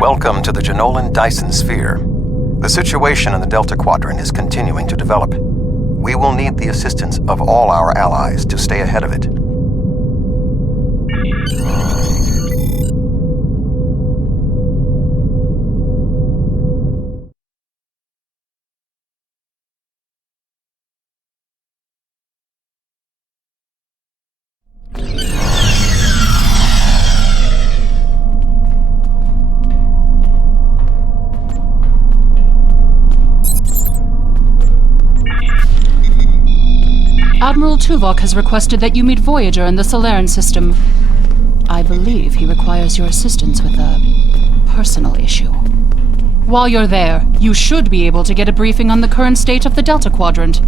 Welcome to the Romulan Dyson Sphere. The situation in the Delta Quadrant is continuing to develop. We will need the assistance of all our allies to stay ahead of it. Admiral Tuvok has requested that you meet Voyager in the Solarian system. I believe he requires your assistance with a personal issue. While you're there, you should be able to get a briefing on the current state of the Delta Quadrant.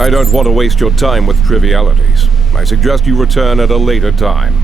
I don't want to waste your time with trivialities. I suggest you return at a later time.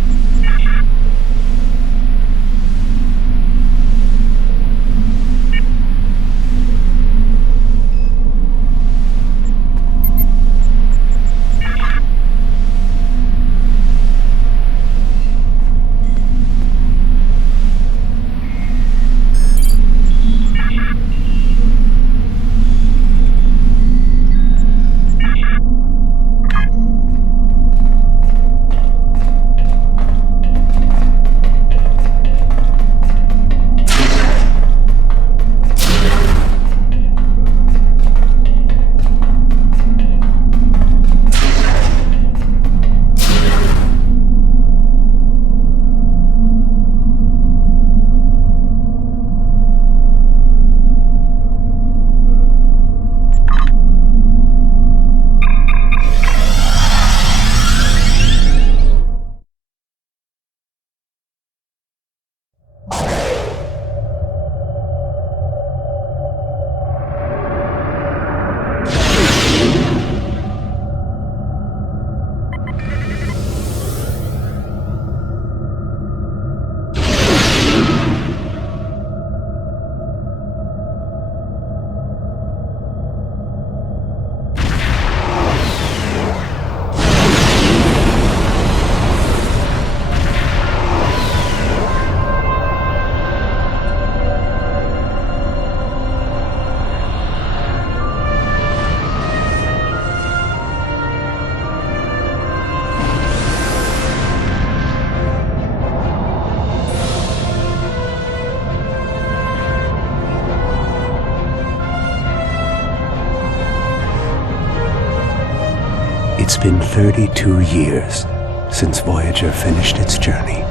It's been 32 years since Voyager finished its journey.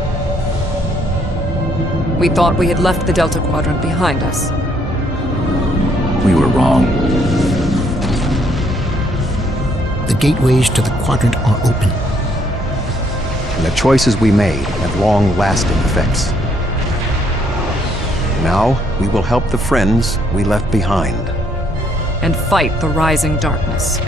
We thought we had left the Delta Quadrant behind us. We were wrong. The gateways to the quadrant are open. And the choices we made have long-lasting effects. Now, we will help the friends we left behind. And fight the rising darkness.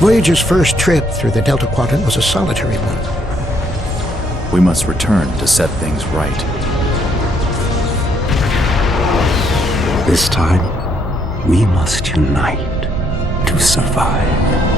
Voyager's first trip through the Delta Quadrant was a solitary one. We must return to set things right. This time, we must unite to survive.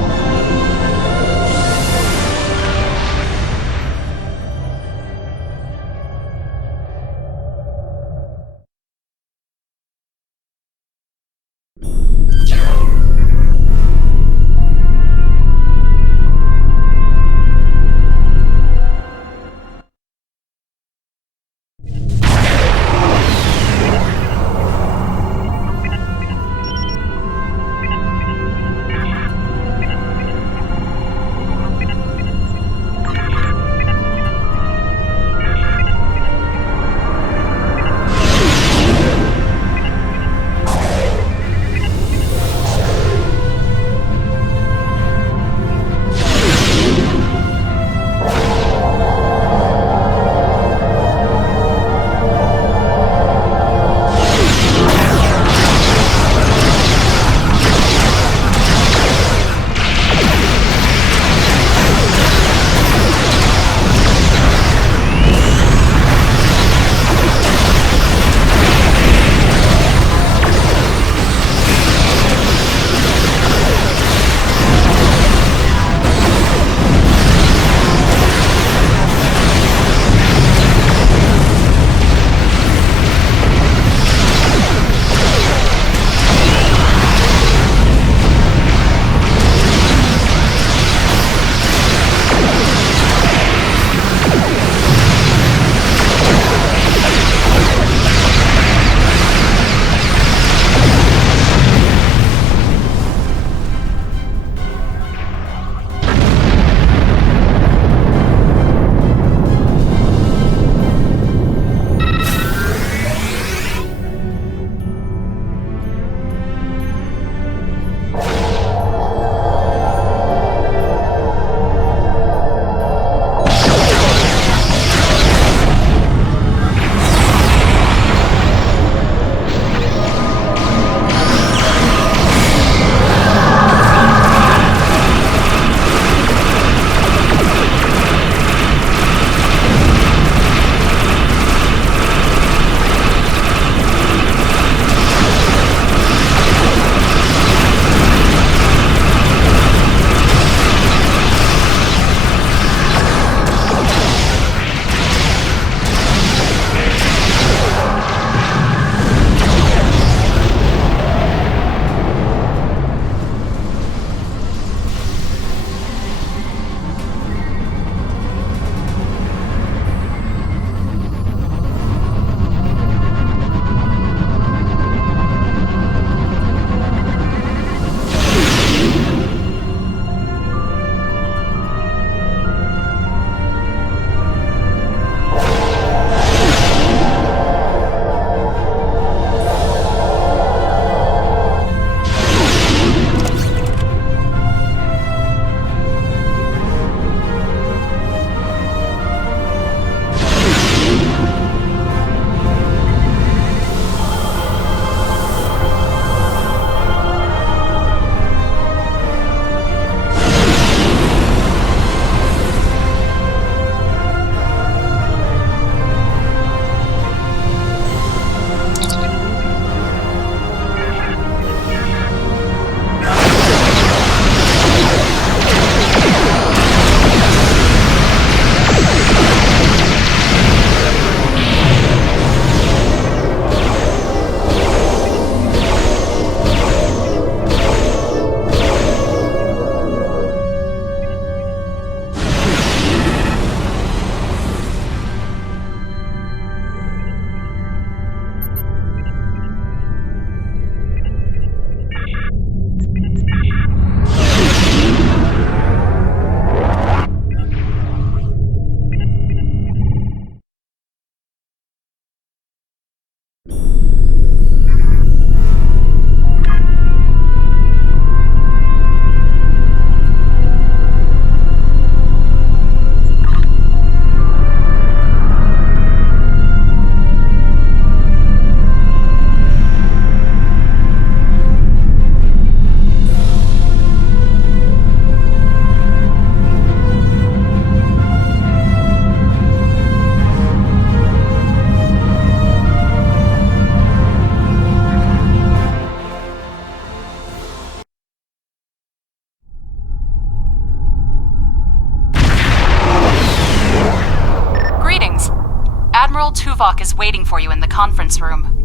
Admiral Tuvok is waiting for you in the conference room.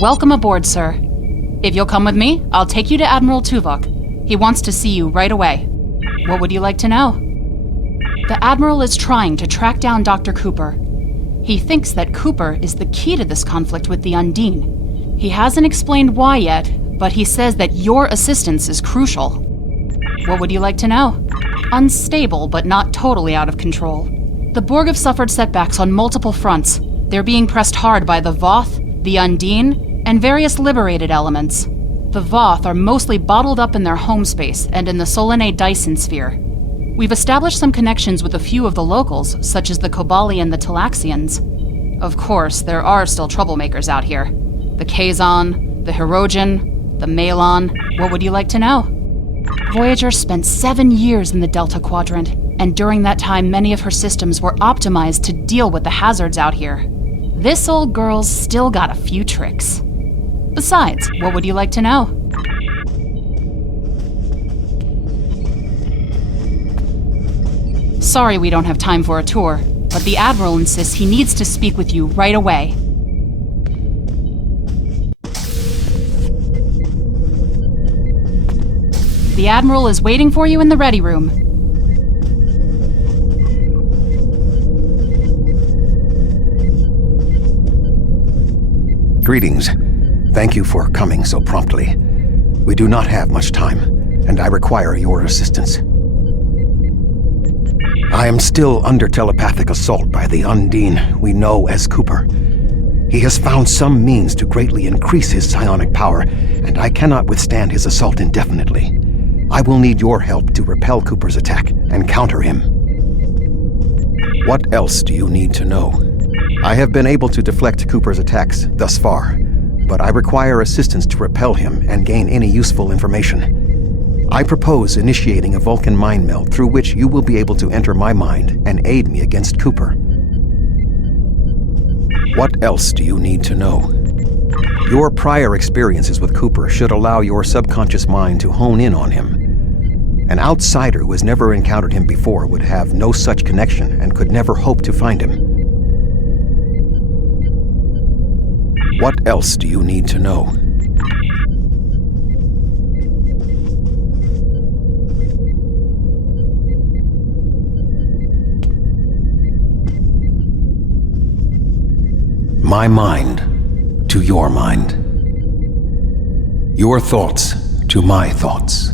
Welcome aboard, sir. If you'll come with me, I'll take you to Admiral Tuvok. He wants to see you right away. What would you like to know? The Admiral is trying to track down Dr. Cooper. He thinks that Cooper is the key to this conflict with the Undine. He hasn't explained why yet, but he says that your assistance is crucial. What would you like to know? Unstable, but not totally out of control. The Borg have suffered setbacks on multiple fronts. They're being pressed hard by the Voth, the Undine, and various liberated elements. The Voth are mostly bottled up in their home space and in the Solanae Dyson sphere. We've established some connections with a few of the locals, such as the Kobali and the Talaxians. Of course, there are still troublemakers out here. The Kazon, the Hirogen, the Malon. What would you like to know? Voyager spent 7 years in the Delta Quadrant, and during that time many of her systems were optimized to deal with the hazards out here. This old girl's still got a few tricks. Besides, what would you like to know? Sorry we don't have time for a tour, but the Admiral insists he needs to speak with you right away. The Admiral is waiting for you in the ready room. Greetings. Thank you for coming so promptly. We do not have much time, and I require your assistance. I am still under telepathic assault by the Undine we know as Cooper. He has found some means to greatly increase his psionic power, and I cannot withstand his assault indefinitely. I will need your help to repel Cooper's attack and counter him. What else do you need to know? I have been able to deflect Cooper's attacks thus far, but I require assistance to repel him and gain any useful information. I propose initiating a Vulcan mind meld through which you will be able to enter my mind and aid me against Cooper. What else do you need to know? Your prior experiences with Cooper should allow your subconscious mind to hone in on him. An outsider who has never encountered him before would have no such connection and could never hope to find him. What else do you need to know? My mind to your mind. Your thoughts to my thoughts.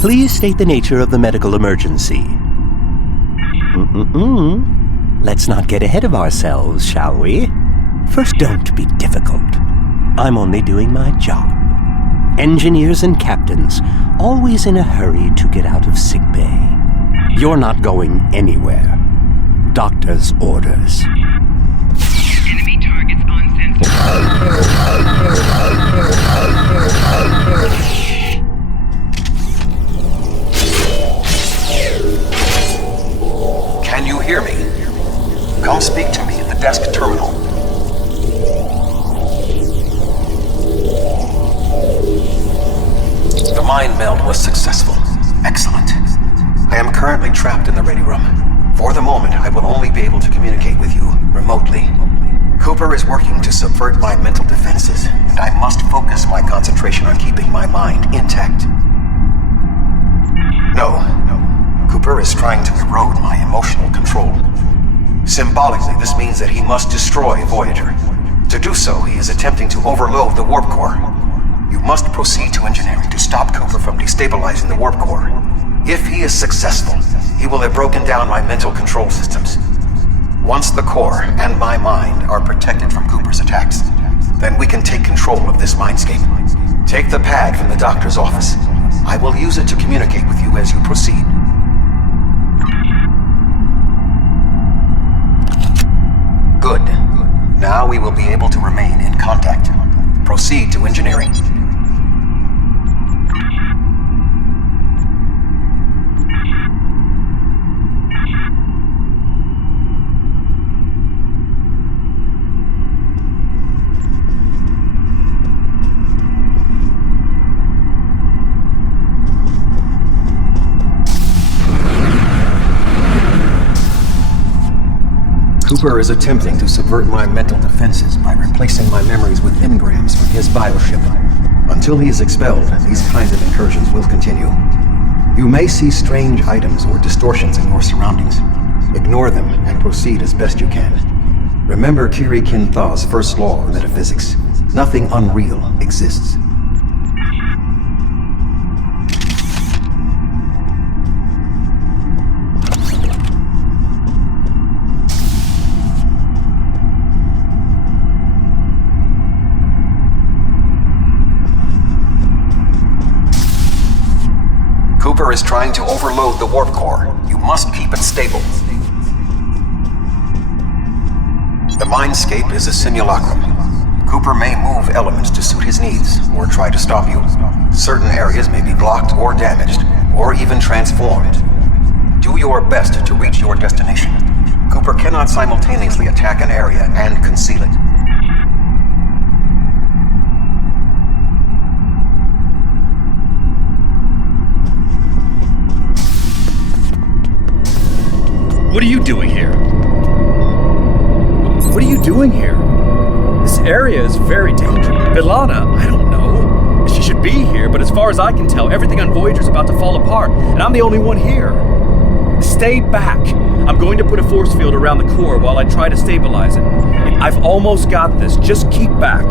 Please state the nature of the medical emergency. Let's not get ahead of ourselves, shall we? First, don't be difficult. I'm only doing my job. Engineers and captains, always in a hurry to get out of sickbay. You're not going anywhere. Doctor's orders. Enemy targets on sensor. Can you hear me? Come speak to me at the desk terminal. The mind meld was successful. Excellent. I am currently trapped in the ready room. For the moment, I will only be able to communicate with you remotely. Cooper is working to subvert my mental defenses, and I must focus my concentration on keeping my mind intact. No. Cooper is trying to erode my emotional control. Symbolically, this means that he must destroy Voyager. To do so, he is attempting to overload the warp core. You must proceed to engineering to stop Cooper from destabilizing the warp core. If he is successful, he will have broken down my mental control systems. Once the core and my mind are protected from Cooper's attacks, then we can take control of this mindscape. Take the pad from the doctor's office. I will use it to communicate with you as you proceed. Good. Now we will be able to remain in contact. Proceed to engineering. Cooper is attempting to subvert my mental defenses by replacing my memories with engrams from his bioship. Until he is expelled, these kinds of incursions will continue. You may see strange items or distortions in your surroundings. Ignore them and proceed as best you can. Remember Kiri Kintha's first law of metaphysics. Nothing unreal exists. Cooper is trying to overload the warp core. You must keep it stable. The mindscape is a simulacrum. Cooper may move elements to suit his needs, or try to stop you. Certain areas may be blocked or damaged, or even transformed. Do your best to reach your destination. Cooper cannot simultaneously attack an area and conceal it. What are you doing here? What are you doing here? This area is very dangerous. Villana, I don't know. She should be here, but as far as I can tell, everything on Voyager's about to fall apart, and I'm the only one here. Stay back. I'm going to put a force field around the core while I try to stabilize it. I've almost got this. Just keep back.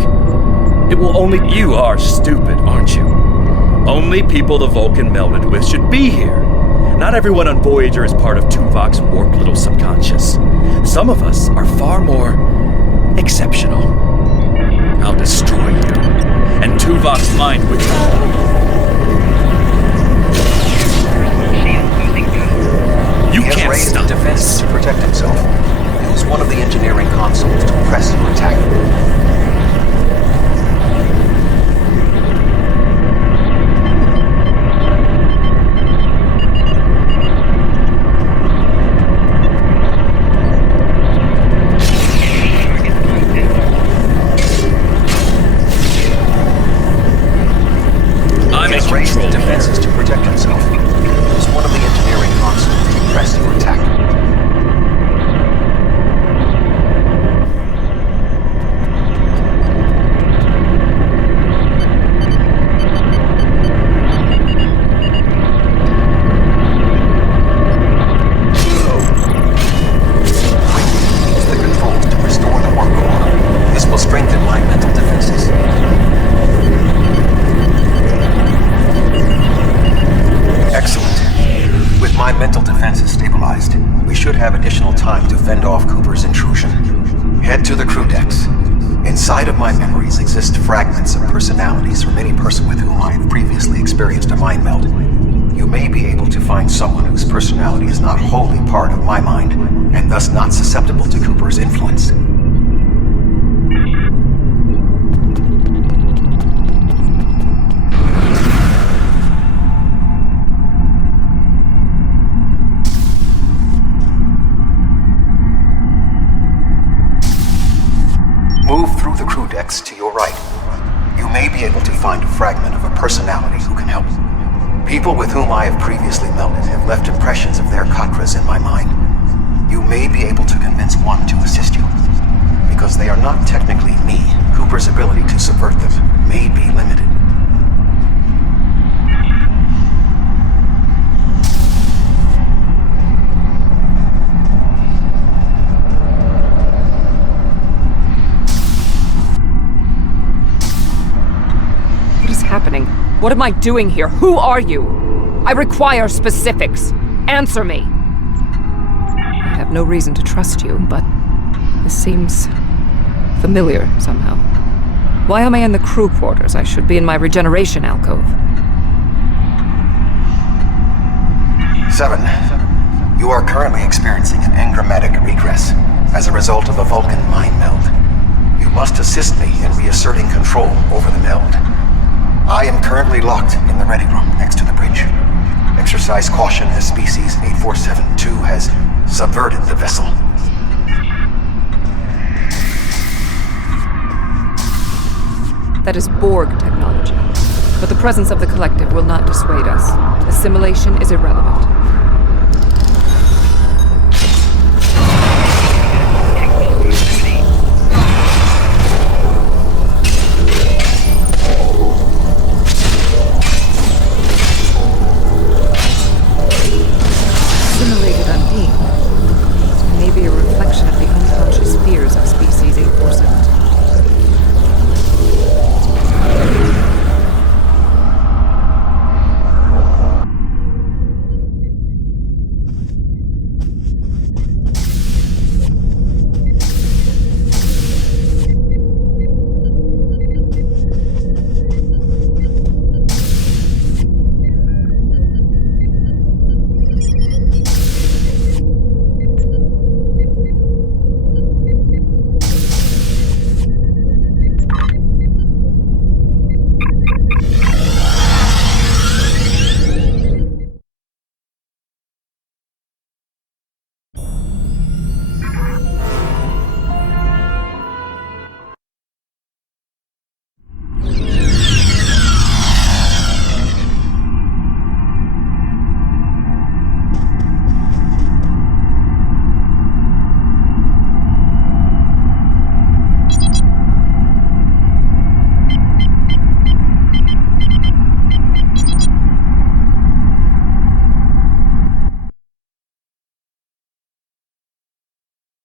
It will only... You are stupid, aren't you? Only people the Vulcan melded with should be here. Not everyone on Voyager is part of Tuvok's warped little subconscious. Some of us are far more exceptional. I'll destroy you, and Tuvok's mind with you. You he has can't raised stop defenses to protect himself. Use one of the engineering consoles to press your attack. Defenses to protect himself. Use one of the engineering consoles to press your attack. Use the controls to restore the warp core. This will strengthen my mental defenses. Excellent. With my mental defenses stabilized, we should have additional time to fend off Cooper's intrusion. Head to the crew decks. Inside of my memories exist fragments of personalities from any person with whom I have previously experienced a mind meld. You may be able to find someone whose personality is not wholly part of my mind, and thus not susceptible to Cooper's influence. Move through the crew decks to your right. You may be able to find a fragment of a personality who can help. People with whom I have previously melded have left impressions of their Katras in my mind. You may be able to convince one to assist you. Because they are not technically me, Cooper's ability to subvert them may be limited. What am I doing here? Who are you? I require specifics. Answer me. I have no reason to trust you, but this seems familiar somehow. Why am I in the crew quarters? I should be in my regeneration alcove. 7. You are currently experiencing an engrammatic regress as a result of a Vulcan mind meld. You must assist me in reasserting control over the meld. I am currently locked in the ready room next to the bridge. Exercise caution as species 8472 has subverted the vessel. That is Borg technology. But the presence of the collective will not dissuade us. Assimilation is irrelevant.